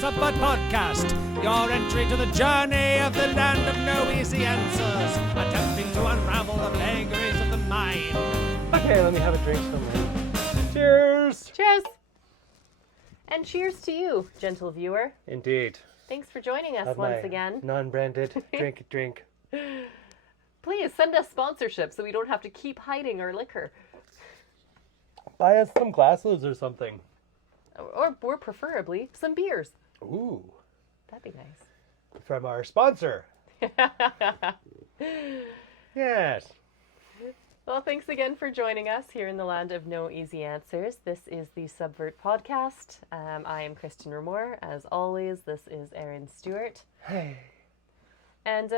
Suppression podcast, your entry to the journey of the land of no easy answers, attempting to unravel the vagaries of the mind. Okay, let me have a drink somewhere. Cheers! Cheers! And cheers to you, gentle viewer. Indeed. Thanks for joining us Have once my again. Non-branded drink. Please send us sponsorship so we don't have to keep hiding our liquor. Buy us some glasses or something. Or preferably, some beers. Ooh. That'd be nice. From our sponsor. Yes. Well, thanks again for joining us here in the land of no easy answers. This is the Subvert podcast. I am Kristin and Aaron. As always, this is Aaron Stewart. Hey. And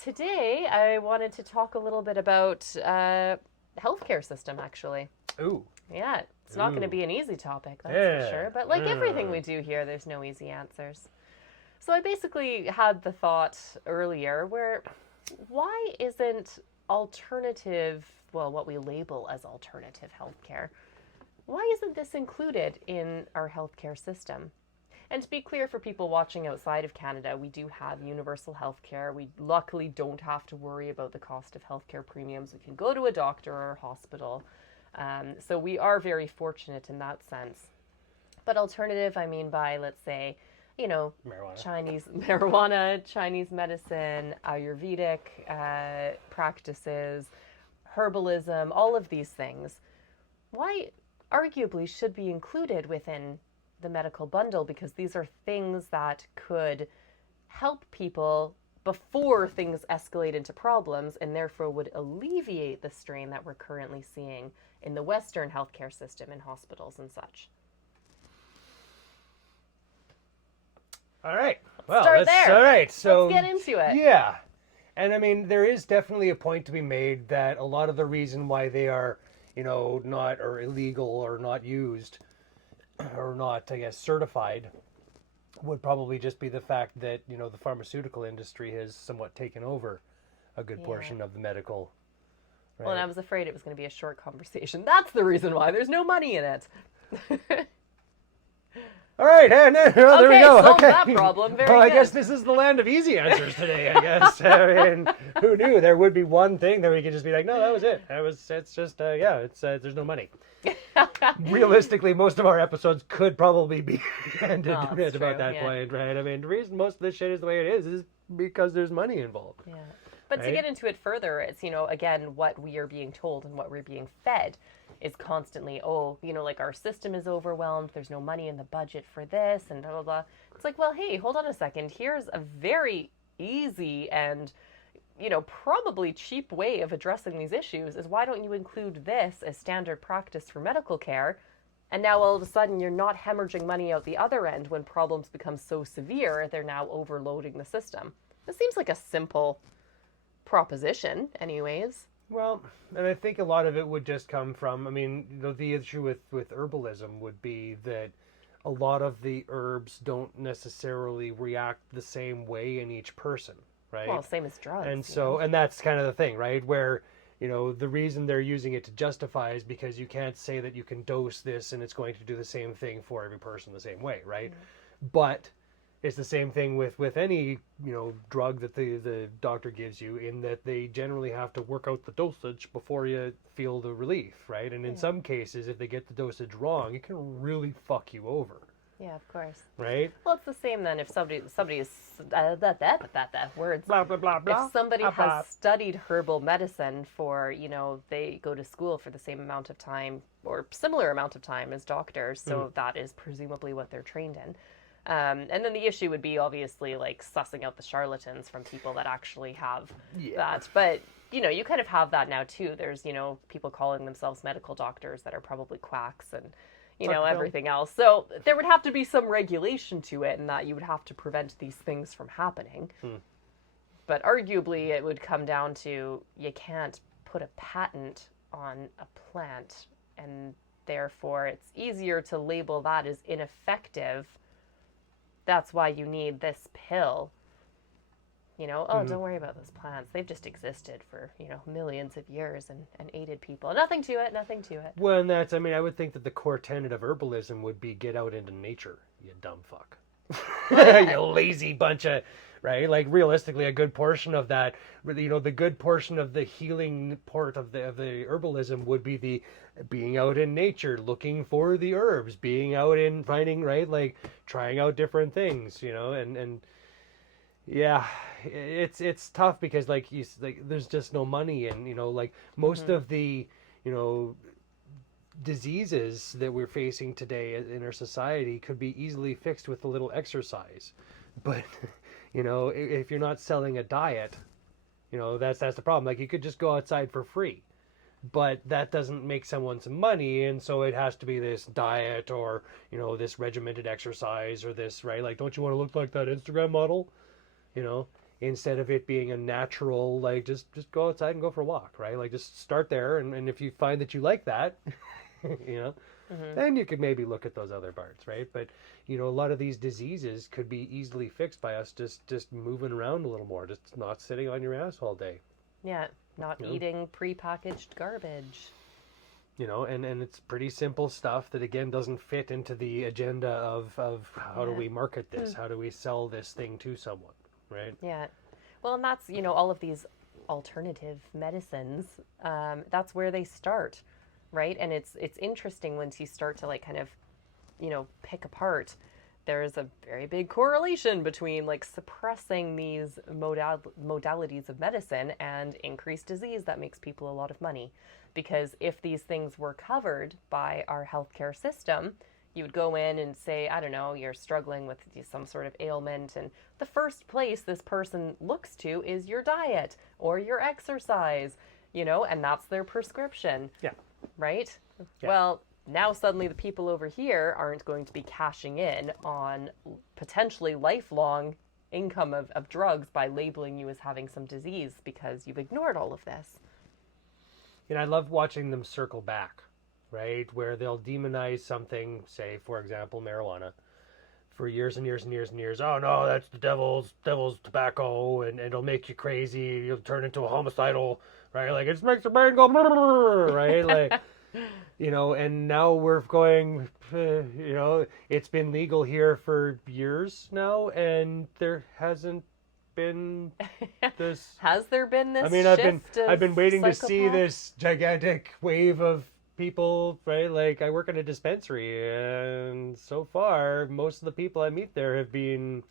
today I wanted to talk a little bit about healthcare system, actually. Ooh. Yeah, it's not going to be an easy topic, that's Yeah. for sure. But like everything we do here, there's no easy answers. So I basically had the thought earlier where why isn't alternative, well, what we label as alternative healthcare, why isn't this included in our healthcare system? And to be clear for people watching outside of Canada, we do have universal healthcare. We luckily don't have to worry about the cost of healthcare premiums. We can go to a doctor or a hospital. So we are very fortunate in that sense. But alternative, I mean by, let's say, you know, Marijuana. Chinese medicine, Ayurvedic practices, herbalism, all of these things, why arguably should be included within the medical bundle, because these are things that could help people before things escalate into problems and therefore would alleviate the strain that we're currently seeing in the Western healthcare system in hospitals and such. All right. Well, start there. All right. So let's get into it. Yeah. And I mean, there is definitely a point to be made that a lot of the reason why they are, you know, not or illegal or not used or not, I guess, certified would probably just be the fact that, you know, the pharmaceutical industry has somewhat taken over a good portion of the medical. Right? Well, and I was afraid it was going to be a short conversation. That's the reason why there's no money in it. All right, there we go. Solve that problem. Very well, I good. guess this is the land of easy answers today, I guess. I mean, who knew there would be one thing that we could just be like, no, that was it. It's just, there's no money. Realistically, most of our episodes could probably be ended at about that point, right? I mean, the reason most of this shit is the way it is because there's money involved. Yeah. But to get into it further, it's, you know, again, what we are being told and what we're being fed is constantly, oh, you know, like our system is overwhelmed, there's no money in the budget for this, and blah, blah, blah. It's like, well, hey, hold on a second. Here's a very easy and, you know, probably cheap way of addressing these issues is why don't you include this as standard practice for medical care? And now all of a sudden you're not hemorrhaging money out the other end when problems become so severe, they're now overloading the system. This seems like a simple proposition anyways. Well, and I think a lot of it would just come from, I mean, you know, the issue with herbalism would be that a lot of the herbs don't necessarily react the same way in each person, right? Well, same as drugs. And so, and that's kind of the thing, right? Where, you know, the reason they're using it to justify is because you can't say that you can dose this and it's going to do the same thing for every person the same way, right? Mm-hmm. But it's the same thing with any, you know, drug that the doctor gives you, in that they generally have to work out the dosage before you feel the relief, right? And in some cases, if they get the dosage wrong, it can really fuck you over. Yeah, of course. Right? Well, it's the same then if somebody is words. Blah, blah, blah, blah. If somebody has studied herbal medicine for, you know, they go to school for the same amount of time or similar amount of time as doctors, so that is presumably what they're trained in. And then the issue would be obviously like sussing out the charlatans from people that actually have that. But, you know, you kind of have that now too. There's, you know, people calling themselves medical doctors that are probably quacks and, you know, everything else. So there would have to be some regulation to it, and that you would have to prevent these things from happening. But arguably it would come down to you can't put a patent on a plant, and therefore it's easier to label that as ineffective. That's why you need this pill. You know, don't worry about those plants. They've just existed for, you know, millions of years and aided people. Nothing to it. Well, and that's, I mean, I would think that the core tenet of herbalism would be get out into nature, you dumb fuck. You lazy bunch of, right? Like realistically, a good portion of that, the good portion of the healing part of the herbalism would be the being out in nature, looking for the herbs, being out in finding, right? Like trying out different things, and yeah, it's tough because like there's just no money, and like most of the diseases that we're facing today in our society could be easily fixed with a little exercise, but if you're not selling a diet, that's the problem. Like you could just go outside for free, but that doesn't make someone some money, and so it has to be this diet or this regimented exercise or this, right? Like, don't you want to look like that Instagram model? Instead of it being a natural, like just go outside and go for a walk, right? Like just start there, and if you find that you like that, then you could maybe look at those other parts, right? But a lot of these diseases could be easily fixed by us just moving around a little more, just not sitting on your ass all day. Yeah, not eating prepackaged garbage. And it's pretty simple stuff that again doesn't fit into the agenda of how do we market this, how do we sell this thing to someone, right? Yeah, well, and that's all of these alternative medicines. That's where they start. Right. And it's interesting once you start to like kind of, pick apart. There's a very big correlation between like suppressing these modalities of medicine and increased disease that makes people a lot of money. Because if these things were covered by our healthcare system, you would go in and say, I don't know, you're struggling with some sort of ailment, and the first place this person looks to is your diet or your exercise, and that's their prescription. Yeah. Right? Yeah. Well, now suddenly the people over here aren't going to be cashing in on potentially lifelong income of drugs by labeling you as having some disease because you've ignored all of this. I love watching them circle back, right? Where they'll demonize something, say, for example, marijuana, for years and years and years and years. Oh no, that's the devil's tobacco, and it'll make you crazy. You'll turn into a homicidal, right? Like it just makes your brain go, right? Like, and now we're going, it's been legal here for years now, and there hasn't been this. Has there been this? I mean, I've been waiting to see this gigantic wave of people, right? Like I work in a dispensary, and so far most of the people I meet there have been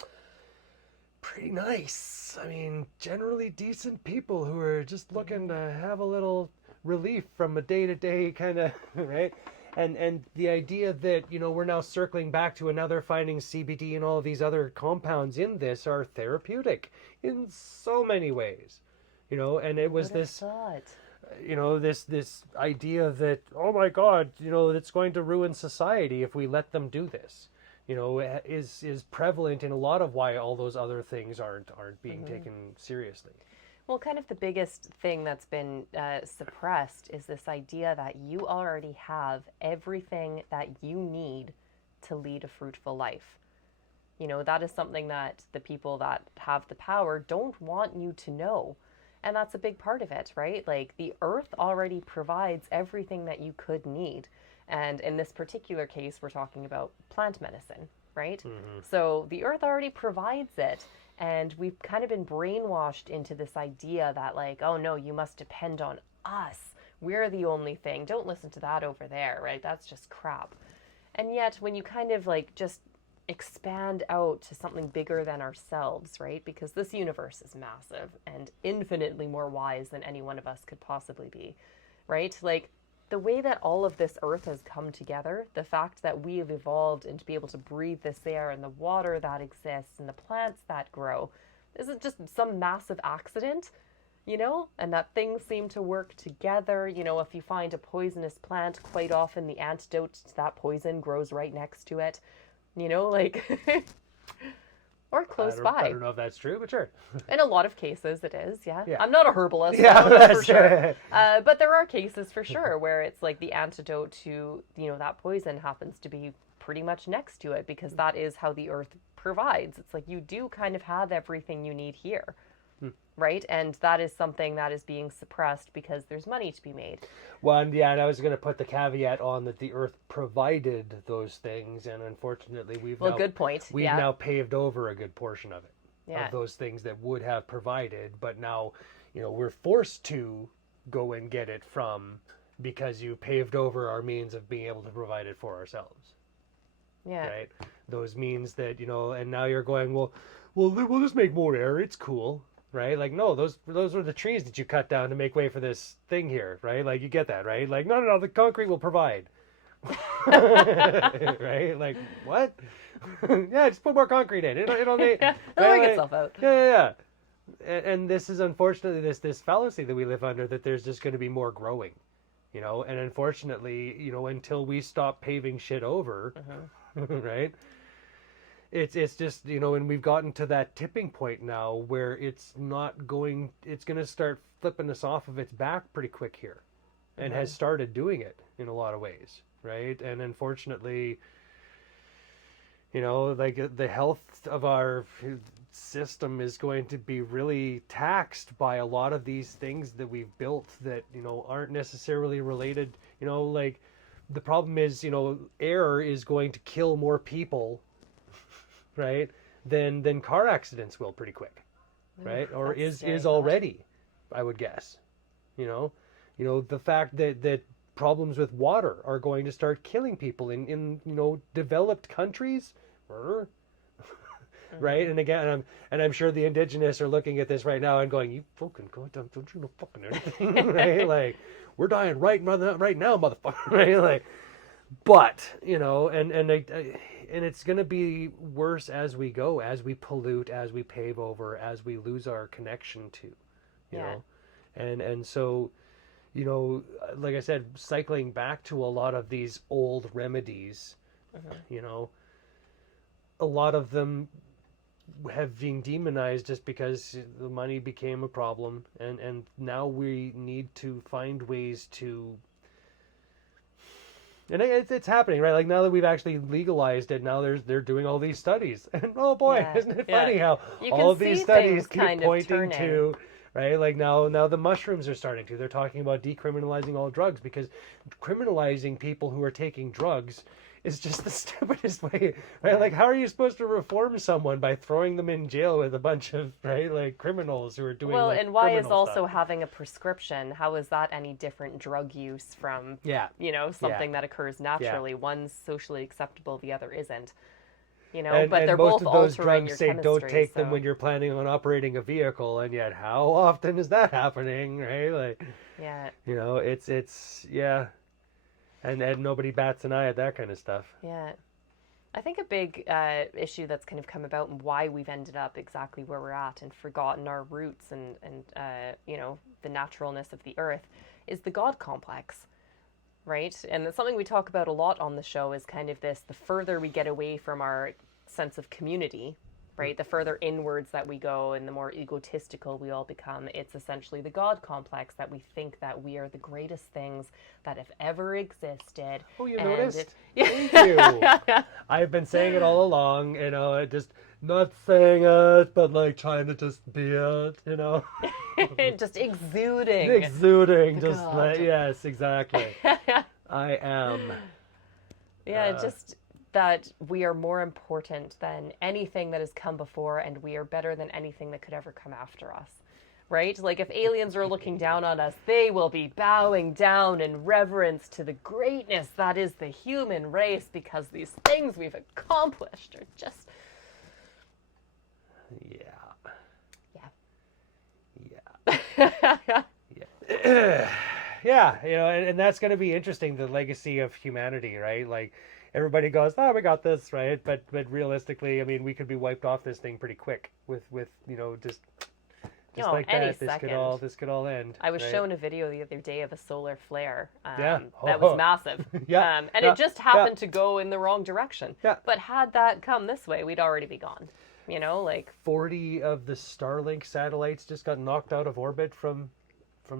pretty nice. I mean, generally decent people who are just looking to have a little relief from a day-to-day kind of, right? And the idea that, we're now circling back to another finding CBD and all of these other compounds in this are therapeutic in so many ways, and it was this idea that, oh my God, it's going to ruin society if we let them do this, is prevalent in a lot of why all those other things aren't being taken seriously. Well, kind of the biggest thing that's been suppressed is this idea that you already have everything that you need to lead a fruitful life. That is something that the people that have the power don't want you to know. And that's a big part of it, right? Like the earth already provides everything that you could need. And in this particular case, we're talking about plant medicine, right? So the earth already provides it. And we've kind of been brainwashed into this idea that like, oh no, you must depend on us. We're the only thing. Don't listen to that over there, right? That's just crap. And yet when you kind of like just expand out to something bigger than ourselves, right? Because this universe is massive and infinitely more wise than any one of us could possibly be, right? Like the way that all of this earth has come together, the fact that we have evolved and to be able to breathe this air and the water that exists and the plants that grow, isn't just some massive accident, and that things seem to work together. If you find a poisonous plant, quite often the antidote to that poison grows right next to it, or close by. I don't know if that's true, but sure. In a lot of cases it is, yeah. Yeah. I'm not a herbalist, yeah, that's for sure. But there are cases for sure where it's like the antidote to, that poison happens to be pretty much next to it because that is how the earth provides. It's like you do kind of have everything you need here. right? And that is something that is being suppressed because there's money to be made. Well, and and I was going to put the caveat on that the earth provided those things, and unfortunately Good point. We've now paved over a good portion of it, of those things that would have provided, but now, we're forced to go and get it from, because you paved over our means of being able to provide it for ourselves. Yeah. Right? Those means that, and now you're going, well, we'll just make more air. It's cool. Right? Like, no, those are the trees that you cut down to make way for this thing here. Right? Like, you get that, right? Like, no, the concrete will provide. Right? Like, what? Yeah, just put more concrete in. It'll make, it'll work itself out. Yeah. And this is unfortunately this fallacy that we live under, that there's just going to be more growing. And unfortunately, until we stop paving shit over, right? It's just, and we've gotten to that tipping point now where it's going to start flipping us off of its back pretty quick here, and has started doing it in a lot of ways, right? And unfortunately, like, the health of our system is going to be really taxed by a lot of these things that we've built that, aren't necessarily related. Like, the problem is, air is going to kill more people, right, than car accidents will pretty quick, right? Or is already, I would guess. The fact that problems with water are going to start killing people in developed countries, right? And again, I'm sure the indigenous are looking at this right now and going, "You fucking goddamn, don't you know fucking anything?" Right? Like, we're dying right now, motherfucker. Right? Like, but and it's going to be worse as we go, as we pollute, as we pave over, as we lose our connection to, you know, and so, like I said, cycling back to a lot of these old remedies, a lot of them have been demonized just because the money became a problem, and now we need to find ways to. And it's happening, right? Like, now that we've actually legalized it, now they're doing all these studies. And oh boy, isn't it funny how all of these studies keep pointing to, right? Like, now the mushrooms are starting to. They're talking about decriminalizing all drugs, because criminalizing people who are taking drugs is just the stupidest way, right? Like, how are you supposed to reform someone by throwing them in jail with a bunch of, right, like, criminals who are doing and why is also stuff? having a prescription, how is that any different drug use from something that occurs naturally? One's socially acceptable, the other isn't, but they're both altering your chemistry. Say don't take them when you're planning on operating a vehicle, and yet how often is that happening, right? Like, it's and nobody bats an eye at that kind of stuff. Yeah. I think a big issue that's kind of come about, and why we've ended up exactly where we're at and forgotten our roots and the naturalness of the earth, is the God complex, right? And it's something we talk about a lot on the show, is kind of this: the further we get away from our sense of community, right, the further inwards that we go and the more egotistical we all become, it's essentially the God complex, that we think that we are the greatest things that have ever existed. Oh, you noticed? Thank you. I've been saying it all along, just not saying it, but like trying to just be it, just exuding. Just like, yes, exactly. I am. Just that we are more important than anything that has come before, and we are better than anything that could ever come after us, right? Like, if aliens are looking down on us, they will be bowing down in reverence to the greatness that is the human race, because these things we've accomplished are just... and that's going to be interesting, the legacy of humanity, right? Like, everybody goes, "Oh, we got this," right? But realistically, I mean, we could be wiped off this thing pretty quick with just like that. This could all end. I was shown a video the other day of a solar flare that was massive. And it just happened to go in the wrong direction. But had that come this way, we'd already be gone. 40 of the Starlink satellites just got knocked out of orbit from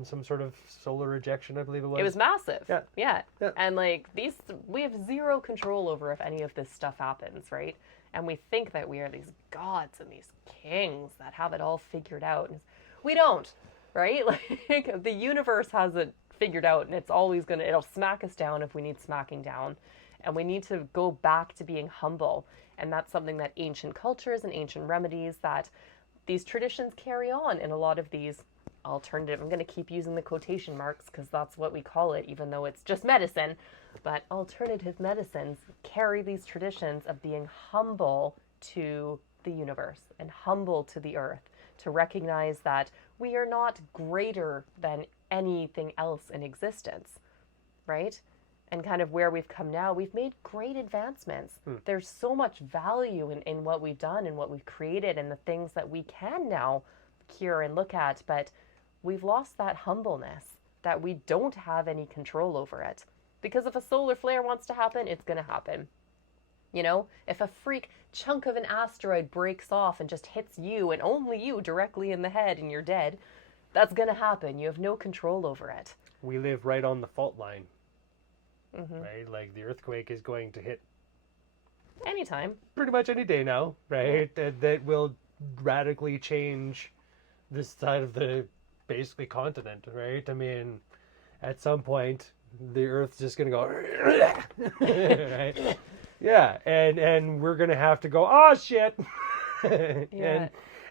some sort of solar ejection, I believe it was. It was massive. Yeah. And we have zero control over if any of this stuff happens, right? And we think that we are these gods and these kings that have it all figured out. And we don't, right? Like the universe has it figured out, and it's always it'll smack us down if we need smacking down. And we need to go back to being humble. And that's something that ancient cultures and ancient remedies, that these traditions carry on in a lot of these alternative, I'm going to keep using the quotation marks because that's what we call it, even though it's just medicine, but alternative medicines carry these traditions of being humble to the universe and humble to the earth, to recognize that we are not greater than anything else in existence, right? And kind of where we've come now, we've made great advancements. There's so much value in what we've done and what we've created and the things that we can now cure and look at, but we've lost that humbleness, that we don't have any control over it. Because if a solar flare wants to happen, it's going to happen. You know, if a freak chunk of an asteroid breaks off and just hits you and only you directly in the head and you're dead, that's going to happen. You have no control over it. We live right on the fault line. Right? Like the earthquake is going to hit Anytime. pretty much any day now, right? That will radically change this side of the basically continent, right? I mean, at some point, the Earth's just going to go, right? Yeah, and we're going to have to go, oh shit,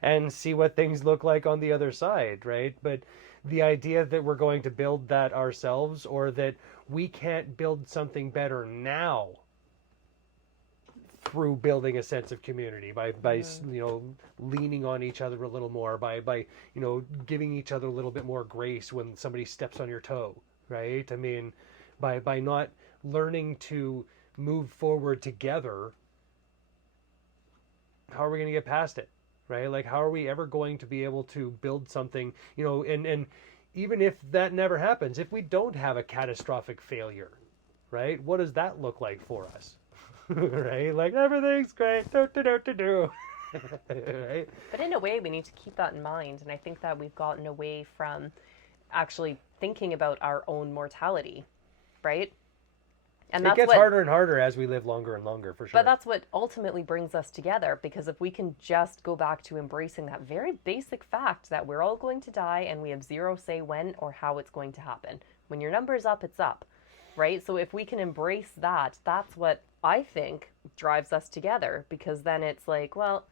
and see what things look like on the other side, right? But the idea that we're going to build that ourselves, or that we can't build something better now through building a sense of community by you know, leaning on each other a little more, by you know, giving each other a little bit more grace when somebody steps on your toe, right? I mean, by not learning to move forward together, how are we going to get past it, right? Like, how are we ever going to be able to build something, you know, and even if that never happens, if we don't have a catastrophic failure, right? What does that look like for us? Right? Like, everything's great. Right? But in a way, we need to keep that in mind. And I think that we've gotten away from actually thinking about our own mortality, right? And it gets harder and harder as we live longer and longer, for sure. But that's what ultimately brings us together, because if we can just go back to embracing that very basic fact that we're all going to die and we have zero say when or how it's going to happen. When your number is up, it's up, right? So if we can embrace that, that's what I think drives us together, because then it's like, well,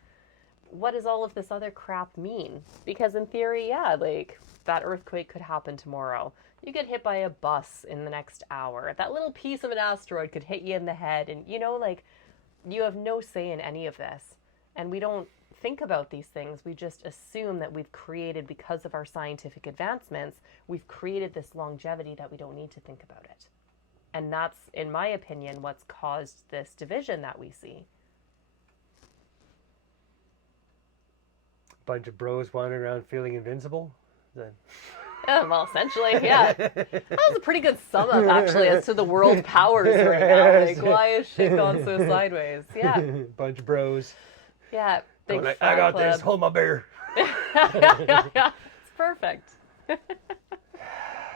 what does all of this other crap mean? Because in theory, yeah, like that earthquake could happen tomorrow. You get hit by a bus in the next hour. That little piece of an asteroid could hit you in the head. And, you know, like, you have no say in any of this. And we don't think about these things. We just assume that we've created, because of our scientific advancements, we've created this longevity that we don't need to think about it. And that's, in my opinion, what's caused this division that we see. Bunch of bros wandering around feeling invincible. Well, essentially, yeah. That was a pretty good sum up, actually, as to the world powers right now. Like, why is shit gone so sideways? Yeah. Bunch of bros. Yeah. Big Like, I got this. Hold my beer. Yeah. It's perfect.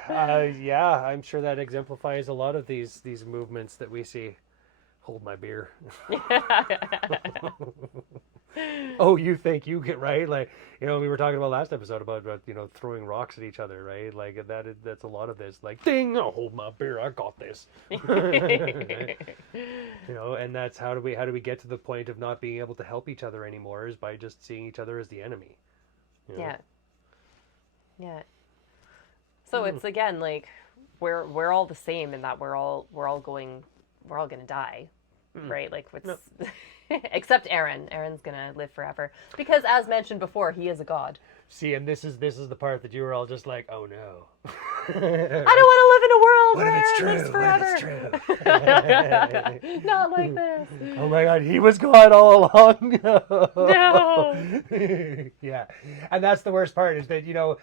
Yeah, I'm sure that exemplifies a lot of these movements that we see. Hold my beer. Oh, you think you get right? Like, you know, we were talking about last episode about you know, throwing rocks at each other, right? Like that's a lot of this. Like, ding! I'll hold my beer. I got this. Right? You know, and that's how do we get to the point of not being able to help each other anymore, is by just seeing each other as the enemy. You know? Yeah. So it's, again, like we're all the same in that we're all going to die, right? Like, what's except Aaron. Aaron's gonna live forever because, as mentioned before, he is a god. See, and this is the part that you were all just like, oh no. I don't want to live in a world What where if it's Aaron true? lives What forever. if it's true? Not like this. Oh my God, he was gone all along. No. Yeah, and that's the worst part, is that, you know,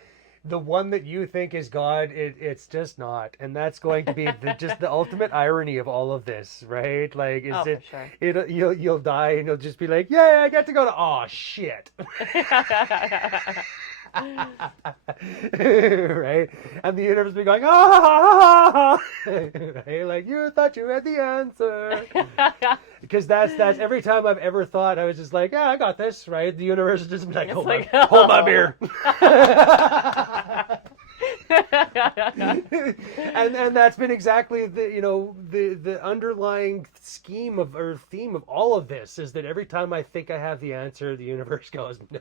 the one that you think is God, it's just not, and that's going to be just the ultimate irony of all of this, right? Like, For sure. You'll die and you'll just be like, yeah, I get to go to, oh shit. Right? And the universe be going, ah, right? Like, you thought you had the answer. Because that's every time I've ever thought, I was just like, yeah, I got this, right? The universe is just like, hold my beer. and that's been exactly the underlying scheme of or theme of all of this is that every time I think I have the answer, the universe goes, no,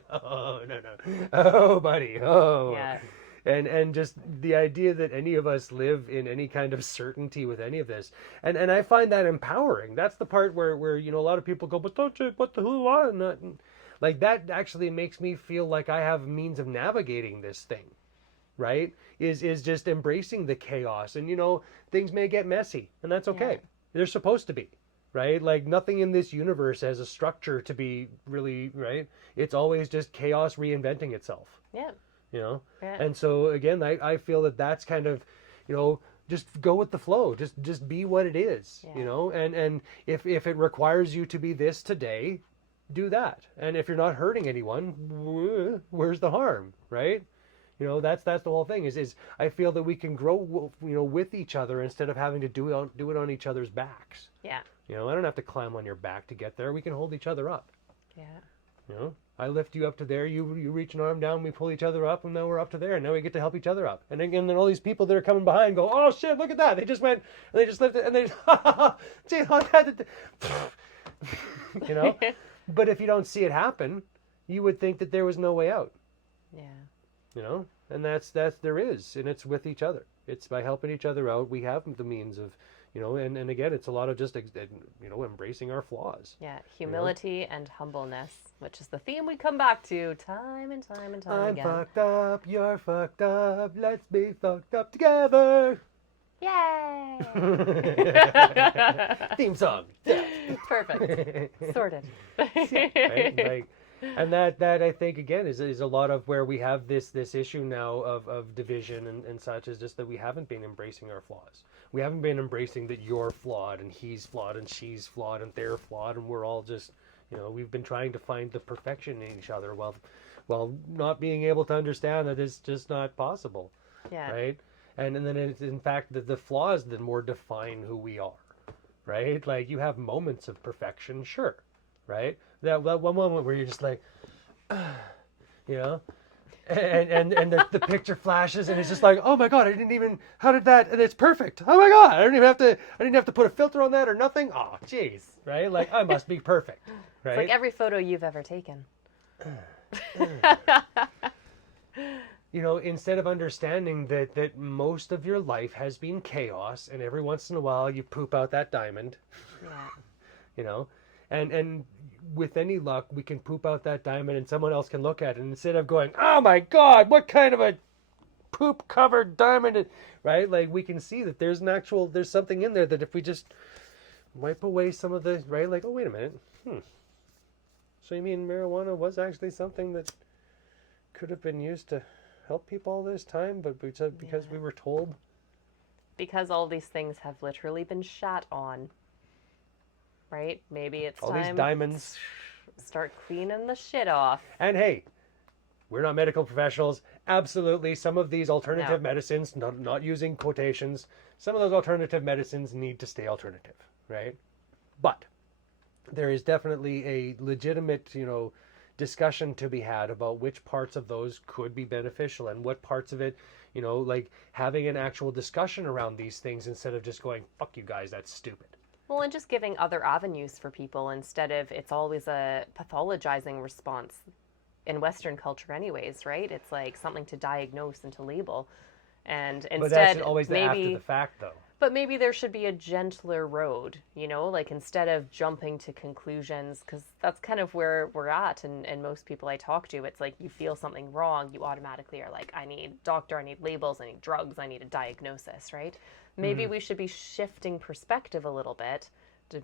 oh buddy, oh. Yeah. And just the idea that any of us live in any kind of certainty with any of this, and I find that empowering. That's the part where a lot of people go, but don't you, what the who on? Like, that actually makes me feel like I have a means of navigating this thing. Right? Is just embracing the chaos. And, things may get messy, and that's okay. Yeah. They're supposed to be, right? Like, nothing in this universe has a structure to be really, right? It's always just chaos reinventing itself. Yeah. Yeah. And so, again, I feel that that's kind of, just go with the flow. Just be what it is, and if it requires you to be this today, do that. And if you're not hurting anyone, where's the harm, right? That's the whole thing is I feel that we can grow, with each other instead of having to do it on each other's backs. Yeah. I don't have to climb on your back to get there. We can hold each other up. Yeah. I lift you up to there, you reach an arm down, we pull each other up, and now we're up to there, and now we get to help each other up. And then all these people that are coming behind go, oh shit, look at that. They just went, and they just lifted, and they just, But if you don't see it happen, you would think that there was no way out. Yeah. And that's there is, and it's with each other. It's by helping each other out. We have the means of, and again, it's a lot of just, embracing our flaws. Yeah. Humility and humbleness, which is the theme we come back to time and time and time again. I'm fucked up. You're fucked up. Let's be fucked up together. Yay! Theme song. Yeah. Perfect. Sorted. Right? And that I think, again, is a lot of where we have this issue now of division and such, is just that we haven't been embracing our flaws. We haven't been embracing that you're flawed and he's flawed and she's flawed and they're flawed, and we're all just, we've been trying to find the perfection in each other while not being able to understand that it's just not possible. Yeah. Right? And then it's, in fact, the flaws that more define who we are. Right? Like, you have moments of perfection, sure. Right? That one moment where you're just like, and the picture flashes, and it's just like, oh my god, how did that, and it's perfect. Oh my god, I didn't have to put a filter on that or nothing. Oh, jeez, right? Like, I must be perfect, right? It's like every photo you've ever taken. Instead of understanding that most of your life has been chaos, and every once in a while you poop out that diamond. Yeah. And with any luck, we can poop out that diamond and someone else can look at it. And instead of going, oh my God, what kind of a poop-covered diamond, right? Like, we can see that there's something in there that if we just wipe away some of the, right? Like, oh, wait a minute. So you mean marijuana was actually something that could have been used to help people all this time, but because we were told? Because all these things have literally been shat on. Right? Maybe it's all time these diamonds. Start cleaning the shit off. And hey, we're not medical professionals. Absolutely, some of these alternative medicines, not using quotations, some of those alternative medicines need to stay alternative, right? But there is definitely a legitimate, discussion to be had about which parts of those could be beneficial and what parts of it, like having an actual discussion around these things instead of just going, fuck you guys, that's stupid. Well, and just giving other avenues for people instead of, it's always a pathologizing response in Western culture anyways, right? It's like something to diagnose and to label. And instead, but that's always after the fact, though. But maybe there should be a gentler road, like instead of jumping to conclusions, because that's kind of where we're at. And most people I talk to, it's like you feel something wrong, you automatically are like, I need doctor, I need labels, I need drugs, I need a diagnosis, right? Maybe we should be shifting perspective a little bit to,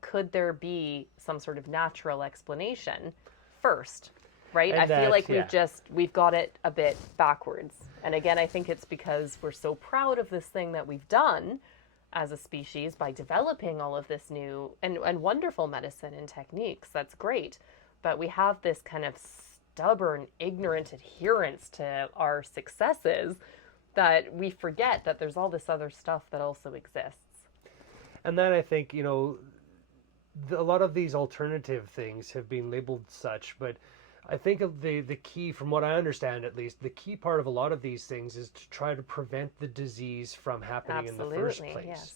could there be some sort of natural explanation first, right? And I feel like we've got it a bit backwards. And again, I think it's because we're so proud of this thing that we've done as a species by developing all of this new and wonderful medicine and techniques. That's great. But we have this kind of stubborn, ignorant adherence to our successes that we forget that there's all this other stuff that also exists. And then I think, you know, a lot of these alternative things have been labeled such, but I think of the key, from what I understand at least, the key part of a lot of these things is to try to prevent the disease from happening in the first place. Yes.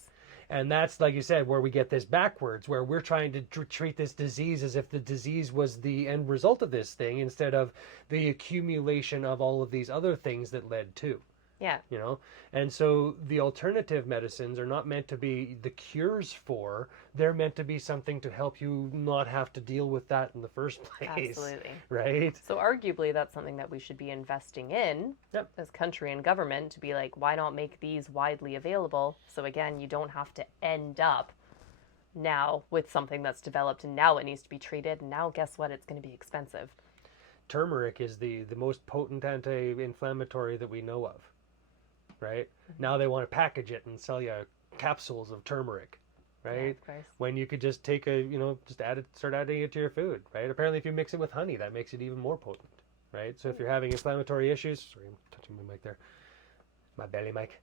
And that's, like you said, where we get this backwards, where we're trying to treat this disease as if the disease was the end result of this thing, instead of the accumulation of all of these other things that led to. Yeah. You know, and so the alternative medicines are not meant to be the cures for, they're meant to be something to help you not have to deal with that in the first place. Absolutely. Right? So arguably that's something that we should be investing in as country and government, to be like, why not make these widely available? So again, you don't have to end up now with something that's developed and now it needs to be treated, and now guess what? It's going to be expensive. Turmeric is the most potent anti-inflammatory that we know of. Right? Now they want to package it and sell you capsules of turmeric, right? Yeah, of course. When you could just take start adding it to your food, right? Apparently if you mix it with honey, that makes it even more potent, right? So if you're having inflammatory issues, sorry, I'm touching my mic there, my belly mic.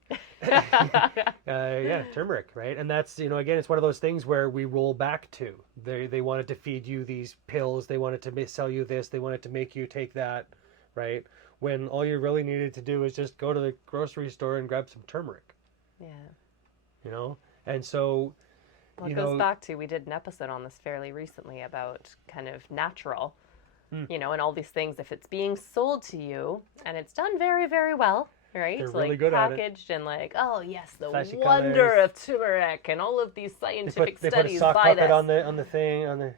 Turmeric, right? And that's, you know, again, it's one of those things where we roll back to. They wanted to feed you these pills, they wanted to sell you this, they wanted to make you take that, right? When all you really needed to do is just go to the grocery store and grab some turmeric. Yeah. You know? And so, well, it goes back to, we did an episode on this fairly recently about kind of natural, you know, and all these things, if it's being sold to you and it's done very, very well, right? They're like really good packaged at it. And like, oh yes, the flashy wonder colors. of turmeric and all of these scientific they studies put a sock by puppet this. on the thing.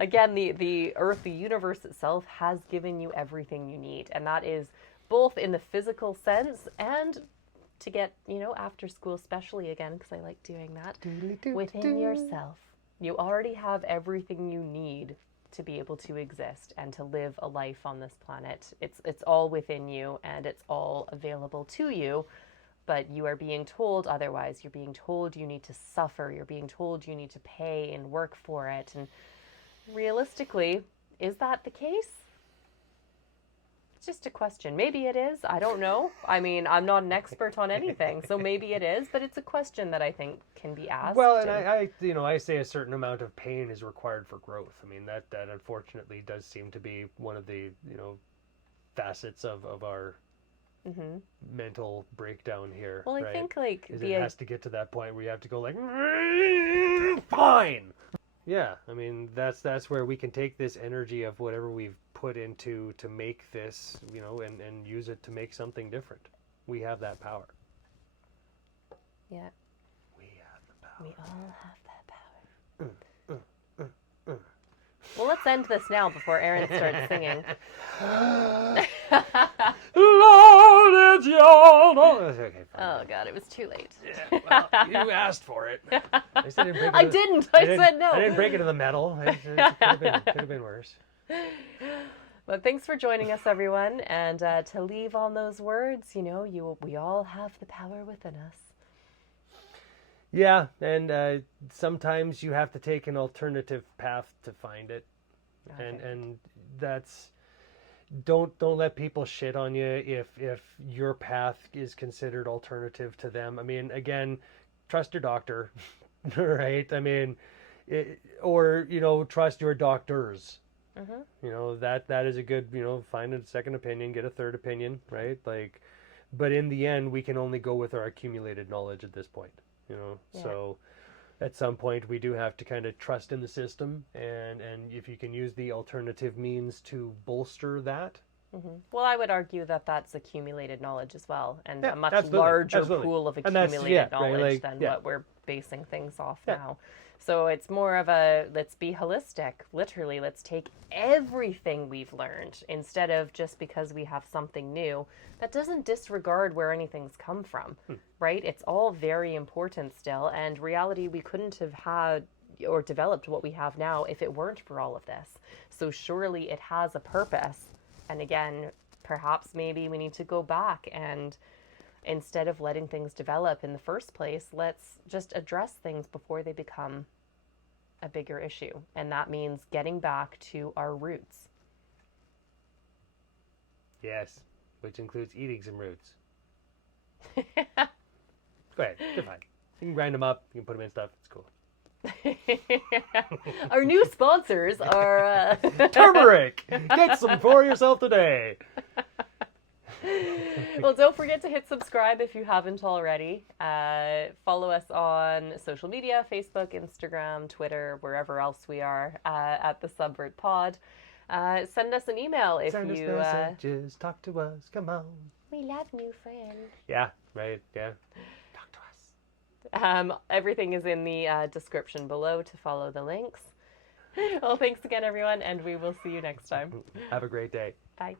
Again, the earth, the universe itself has given you everything you need. And that is both in the physical sense and to get, you know, after school, especially, again, because I like doing that, within yourself. You already have everything you need to be able to exist and to live a life on this planet. It's all within you and it's all available to you. But you are being told otherwise. You're being told you need to suffer. You're being told you need to pay and work for it. And realistically, is that the case? It's just a question. Maybe it is. I don't know. I mean, I'm not an expert on anything, so maybe it is. But it's a question that I think can be asked. Well, and I say a certain amount of pain is required for growth. I mean, that unfortunately does seem to be one of the, you know, facets of our mental breakdown here. Well, I right? think like it has to get to that point where you have to go like, fine. Yeah, I mean that's where we can take this energy of whatever we've put into to make this, you know, and use it to make something different. We have that power. Yeah. We have the power. We all have that power. Well, let's end this now before Aaron starts singing. Lord, it's your... Okay, Oh, God, it was too late. Yeah, well, you asked for it. I said I didn't. I said no. I didn't break it in the metal. It could have been worse. But thanks for joining us, everyone. And to leave on those words, you know, we all have the power within us. Yeah, and sometimes you have to take an alternative path to find it. Okay. And that's... Don't let people shit on you if your path is considered alternative to them. I mean, again, trust your doctor, right? I mean, or, you know, trust your doctors. You know, that is a good, you know, find a second opinion, get a third opinion, right? Like, but in the end, we can only go with our accumulated knowledge at this point, you know? Yeah. So at some point we do have to kind of trust in the system, and if you can use the alternative means to bolster that. Well, I would argue that that's accumulated knowledge as well, and a much larger pool of accumulated knowledge than what we're basing things off now. So it's more of a, let's be holistic. Literally, let's take everything we've learned instead of just because we have something new. That doesn't disregard where anything's come from, right? It's all very important still. And reality, we couldn't have had or developed what we have now if it weren't for all of this. So surely it has a purpose. And again, perhaps maybe we need to go back and instead of letting things develop in the first place, let's just address things before they become a bigger issue. And that means getting back to our roots. Yes, which includes eating some roots. Go ahead, they're fine. You can grind them up, you can put them in stuff, it's cool. Our new sponsors are Turmeric! Get some for yourself today. Well, don't forget to hit subscribe if you haven't already. Follow us on social media, Facebook, Instagram, Twitter, wherever else we are, at the Subvert Pod. Send us an email if Send you... us messages, talk to us, come on. We love new friends. Yeah, right, yeah. Talk to us. Everything is in the description below to follow the links. Well, thanks again, everyone, and we will see you next time. Have a great day. Bye.